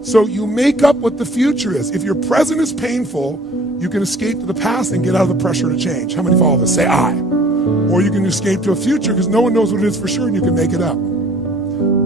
So you make up what the future is. If your present is painful, you can escape to the past and get out of the pressure to change. How many follow this? Say I. Or you can escape to a future because no one knows what it is for sure and you can make it up.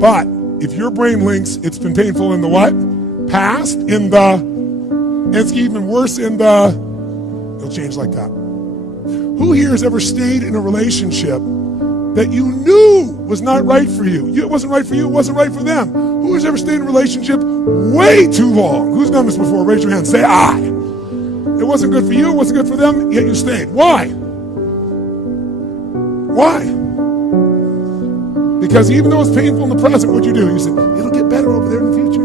But if your brain links, it's been painful in the what? Past, in the, and it's even worse in the, it'll change like that. Who here has ever stayed in a relationship that you knew was not right for you? It wasn't right for you, it wasn't right for them. Who has ever stayed in a relationship way too long? Who's done this before? Raise your hand, say I. It wasn't good for you, it wasn't good for them, yet you stayed. Why? Why? Because even though it's painful in the present, what'd you do? You said, it'll get better over there in the future.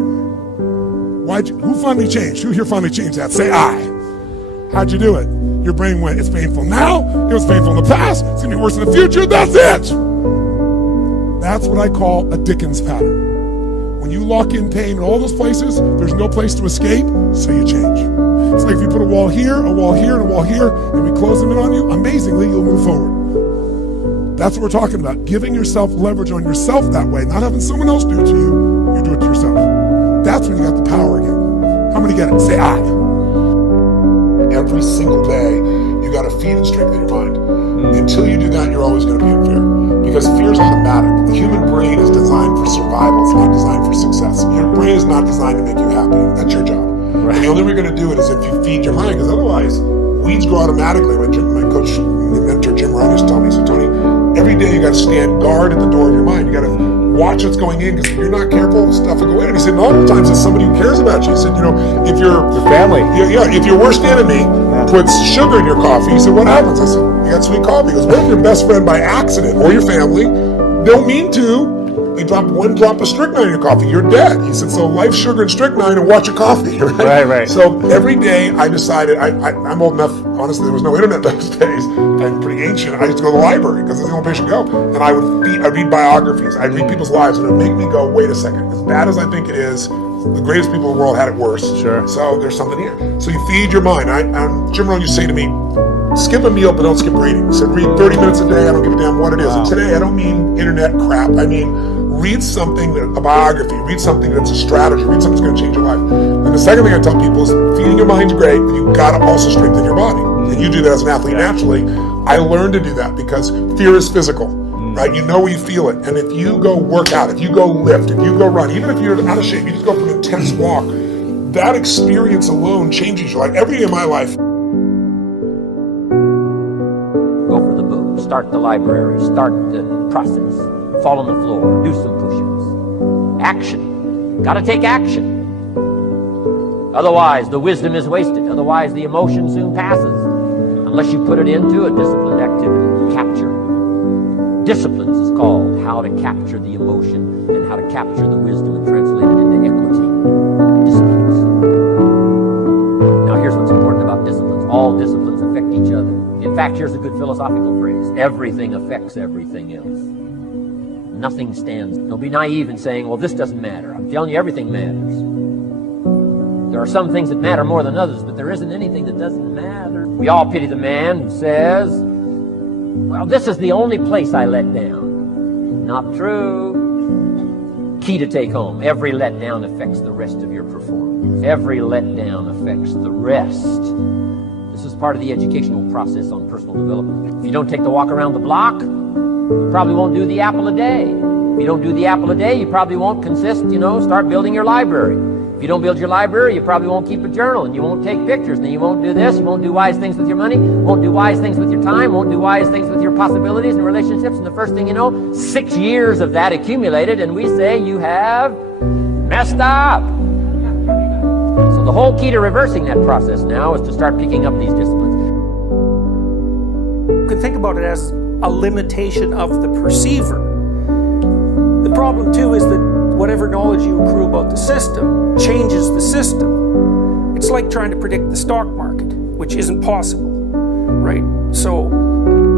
Who finally changed? Who here finally changed that? Say I. How'd you do it? Your brain went, it's painful now, it was painful in the past, it's gonna be worse in the future, that's it! That's what I call a Dickens pattern. When you lock in pain in all those places, there's no place to escape, so you change. It's like if you put a wall here, and a wall here, and we close them in on you, amazingly, you'll move forward. That's what we're talking about. Giving yourself leverage on yourself that way, not having someone else do it to you, you do it to yourself. That's when you got the power again. How many get it? Say I. Every single day, you got to feed and strengthen your mind. Until you do that, you're always going to be in fear. Because fear is automatic. The human brain is designed for survival. It's not designed for success. Your brain is not designed to make you happy. That's your job. Right. And the only way you're going to do it is if you feed your mind, because otherwise, weeds grow automatically. My coach, my mentor, Jim Robbins, told me, he said, Tony, every day you got to stand guard at the door of your mind. You got to watch what's going in, because if you're not careful, stuff will go in. And he said, all the times it's somebody who cares about you. He said, if your family, if your worst enemy puts sugar in your coffee, he said, what happens? I said, you got sweet coffee. He goes, what if your best friend by accident or your family don't mean to? They drop one drop of strychnine in your coffee, you're dead. He said, so life's sugar and strychnine and watch your coffee, right? Right. So every day I decided, I'm old enough, honestly, there was no internet those days. I'm pretty ancient. I used to go to the library because it's the only place you go. And I'd read biographies, I'd read people's lives, and it would make me go, wait a second, as bad as I think it is, the greatest people in the world had it worse. Sure. So there's something here. So you feed your mind. Jim Rohn used to say to me, skip a meal, but don't skip reading. He said, read 30 minutes a day, I don't give a damn what it is. Wow. And today, I don't mean internet crap. I mean, read something, a biography, read something that's a strategy, read something that's going to change your life. And the second thing I tell people is feeding your mind's great, but you've got to also strengthen your body. And you do that as an athlete naturally. I learned to do that because fear is physical, right? You know where you feel it. And if you go work out, if you go lift, if you go run, even if you're out of shape, you just go for an intense walk, that experience alone changes your life. Every day of my life. Go for the book, start the library, start the process. Fall on the floor, do some push-ups. Action. Got to take action. Otherwise, the wisdom is wasted. Otherwise, the emotion soon passes. Unless you put it into a disciplined activity. Capture. Disciplines is called how to capture the emotion and how to capture the wisdom and translate it into equity. Disciplines. Now, here's what's important about disciplines. All disciplines affect each other. In fact, here's a good philosophical phrase. Everything affects everything else. Nothing stands. Don't be naive in saying, well, this doesn't matter. I'm telling you, everything matters. There are some things that matter more than others, but there isn't anything that doesn't matter. We all pity the man who says, well, this is the only place I let down. Not true. Key to take home. Every letdown affects the rest of your performance. Every letdown affects the rest. This is part of the educational process on personal development. If you don't take the walk around the block, you probably won't do the apple a day. If you don't do the apple a day, you probably won't start building your library. If you don't build your library, you probably won't keep a journal, and you won't take pictures, and then you won't do this, you won't do wise things with your money, won't do wise things with your time, won't do wise things with your possibilities and relationships, and the first thing you know, 6 years of that accumulated, and we say you have messed up. So the whole key to reversing that process now is to start picking up these disciplines. You can think about it as a limitation of the perceiver. The problem too is that whatever knowledge you accrue about the system changes the system. It's like trying to predict the stock market, which isn't possible, right? So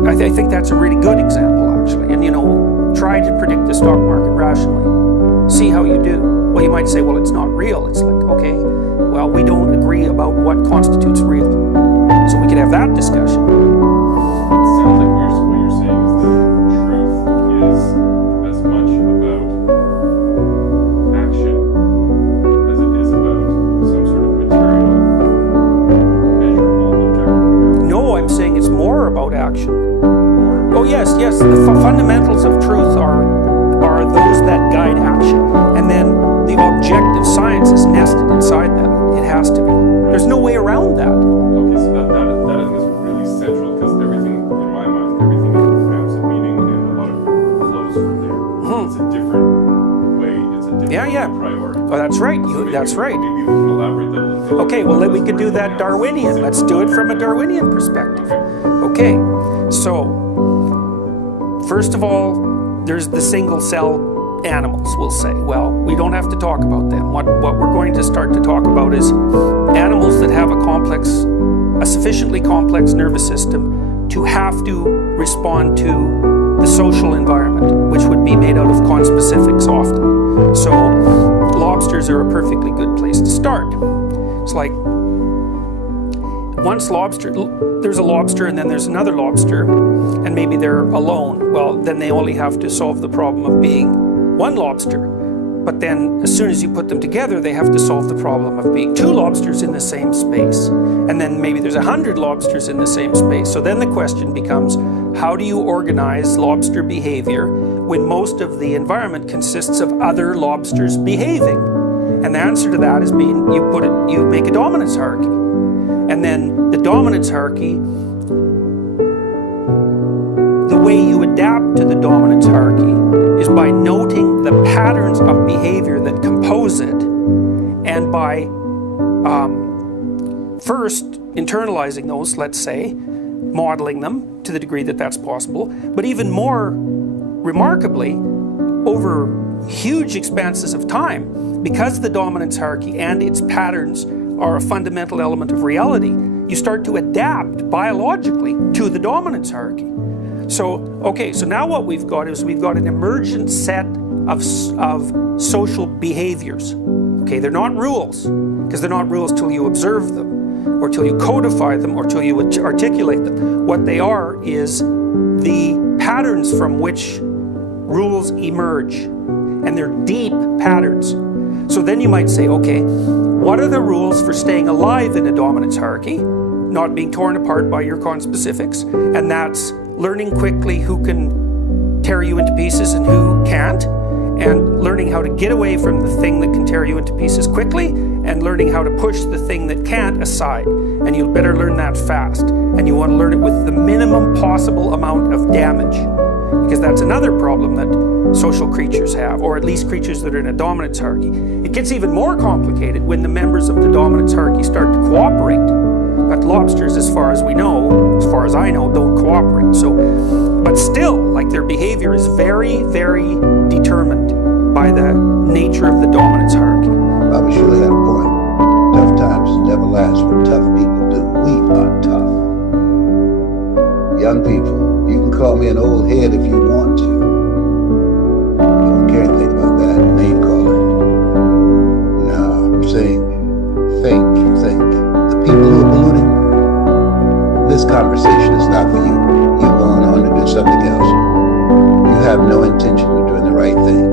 I think that's a really good example, actually. And try to predict the stock market rationally. See how you do. Well, you might say, well, it's not real. It's like, okay, well, we don't agree about what constitutes real. So we could have that discussion. It sounds like what you're saying is that truth is as much about action as it is is nested inside that. It has to be. There's no way around that. Okay, so that I think is really central, because everything, in my mind, everything has a meaning, and a lot of it flows from there. It's a different way, it's a different priority. Oh, that's right. That's right. Maybe we can elaborate that a little bit. Okay, well then we could do that Darwinian. Let's do it from a Darwinian perspective. Okay, so first of all, there's the single cell animals, we'll say. Well, we don't have to talk about them. What we're going to start to talk about is animals that have a sufficiently complex nervous system to have to respond to the social environment, which would be made out of conspecifics often. So lobsters are a perfectly good place to start. It's like there's a lobster and then there's another lobster, and maybe they're alone. Well, then they only have to solve the problem of being one lobster. But then as soon as you put them together, they have to solve the problem of being two lobsters in the same space. And then maybe there's 100 lobsters in the same space. So then the question becomes, how do you organize lobster behavior when most of the environment consists of other lobsters behaving? And the answer to that is you make a dominance hierarchy. And then the dominance hierarchy, the way you adapt to the dominance hierarchy is by noting the patterns of behavior that compose it, and by first internalizing those, let's say, modeling them to the degree that that's possible, but even more remarkably, over huge expanses of time, because the dominance hierarchy and its patterns are a fundamental element of reality, you start to adapt biologically to the dominance hierarchy. So now what we've got is we've got an emergent set of social behaviors. Okay, they're not rules, because they're not rules till you observe them, or till you codify them, or till you articulate them. What they are is the patterns from which rules emerge, and they're deep patterns. So then you might say, okay, what are the rules for staying alive in a dominance hierarchy, not being torn apart by your conspecifics? And that's learning quickly who can tear you into pieces and who can't, and learning how to get away from the thing that can tear you into pieces quickly, and learning how to push the thing that can't aside. And you'll better learn that fast. And you want to learn it with the minimum possible amount of damage, because that's another problem that social creatures have, or at least creatures that are in a dominance hierarchy. It gets even more complicated when the members of the dominance hierarchy start to cooperate. But lobsters, as far as I know, don't cooperate. But still, like, their behavior is very, very determined by the nature of the dominance hierarchy. Baba surely had a point. Tough times never last. What tough people do, we are tough. Young people, you can call me an old head if you want to. I don't care anything about that name calling. No, I'm saying think. The people who are polluting this conversation is not for you. You're going on to do something else. You have no intention of doing the right thing.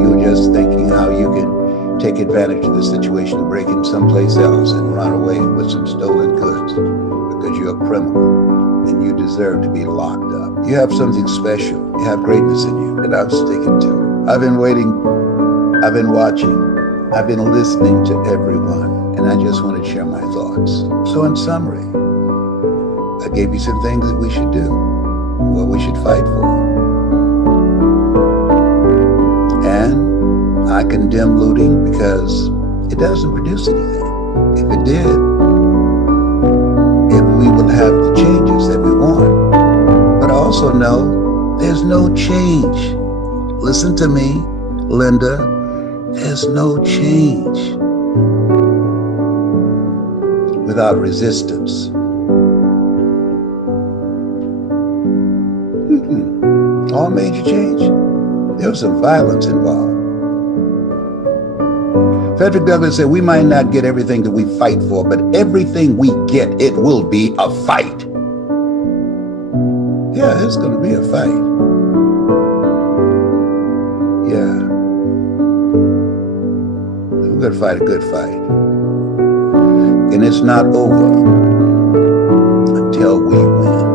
You're just thinking how you can take advantage of the situation and break in someplace else and run away with some stolen goods because you're a criminal and you deserve to be locked up. You have something special. You have greatness in you, and I'm sticking to it. I've been waiting. I've been watching. I've been listening to everyone, and I just want to share my thoughts. So in summary, I gave you some things that we should do, what we should fight for. And I condemn looting because it doesn't produce anything. If it did, we will have the changes that we want. But I also know there's no change. Listen to me, Linda, there's no change without resistance. All major change, there was some violence involved. Frederick Douglass said, we might not get everything that we fight for, but everything we get, it will be a fight. Yeah, it's going to be a fight. Yeah. We're going to fight a good fight. And it's not over until we win.